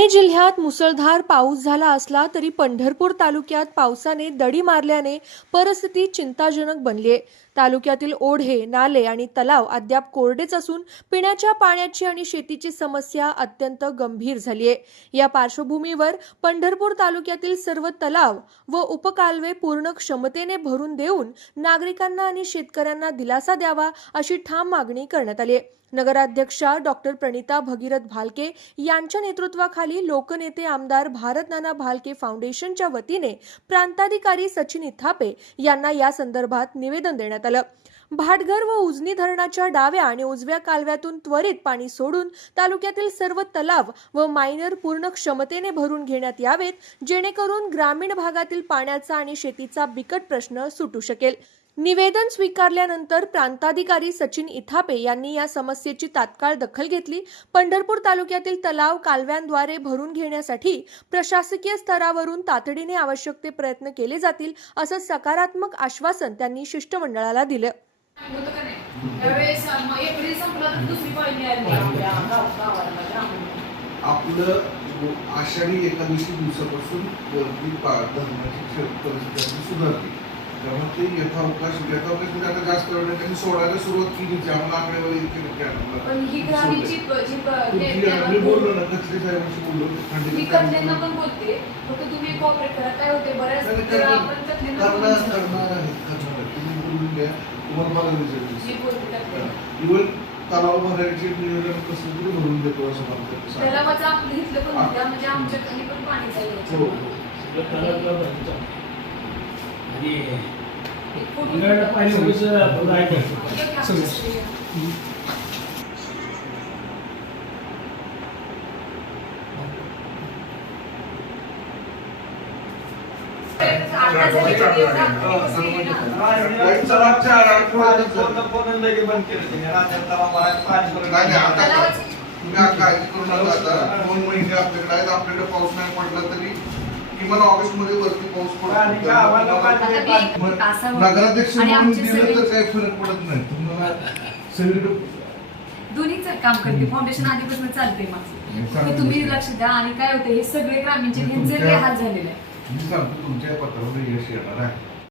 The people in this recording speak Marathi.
पुणे जिल्ह्यात मुसळधार पाऊस झाला असला तरी पंढरपूर तालुक्यात पावसाने दडी मारल्याने परिस्थिती चिंताजनक बनली आहे। तालुक्यातील ओढे, नाले आणि तलाव अद्याप कोरडेच असून पिण्याच्या पाण्याची आणि शेतीची समस्या अत्यंत गंभीर झाली आहे। या पार्श्वभूमीवर पंढरपूर तालुक्यातील सर्व तलाव व उपकालवे पूर्ण क्षमतेने भरून देऊन नागरिकांना आणि शेतकऱ्यांना दिलासा द्यावा अशी ठाम मागणी करण्यात आली आहे। नगराध्यक्षा डॉक्टर प्रणिता भगीरथ भालके यांच्या नेतृत्वाखाली लोकनेते आमदार भारत नाना भालके फाउंडेशनच्या वतीने प्रांताधिकारी सचिन इथापे यांना या संदर्भात निवेदन देण्यात आलं। भाटघर व उजनी धरणाच्या डाव्या आणि उजव्या कालव्यातून त्वरित पाणी सोडून तालुक्यातील सर्व तलाव व मायनर पूर्ण क्षमतेने भरून घेण्यात यावेत, जेणेकरून ग्रामीण भागातील पाण्याचा आणि शेतीचा बिकट प्रश्न सुटू शकेल। निवेदन स्वीकारल्यानंतर प्रांताधिकारी सचिन इथापे यांनी या समस्येची तात्काळ दखल घेतली। पंढरपूर तालुक्यातील तलाव कालव्यांद्वारे भरून घेण्यासाठी प्रशासकीय स्तरावरून तातडीने आवश्यक ते प्रयत्न केले जातील असं सकारात्मक आश्वासन त्यांनी शिष्टमंडळाला दिलं। आपलं आषाढी एकादशी दिवसापासून वरती धरणाची परिस्थिती सुधारली, त्यामुळे ते यथावकाश म्हणजे आता जास्त वेळ त्यांनी सोडायला सुरुवात केली। आम्हाला आकडेवारी इतके नक्की आम्ही बोललो ना, कचरे साहेबांशी बोललो, इव्हन तलाव भरायचे नियोजन कसं तरी भरून देतो असं म्हणतात। आपल्याकडे पाऊस नाही पडला तरी किमान ऑगस्ट मध्ये वरती पाऊस पडतो। नगराध्यक्ष म्हणून दिलं तर काही फरक पडत नाही। तुम्हाला दोन्हीच काम करते, फाउंडेशन आधीपासून चालते माझं, तुम्ही लक्ष द्या। आणि काय होतं, हे सगळे ग्रामीणचे ह्यांचे हाल झालेले आहे। मी सांगतो, तुमच्या पत्रावर यश येणार आहे।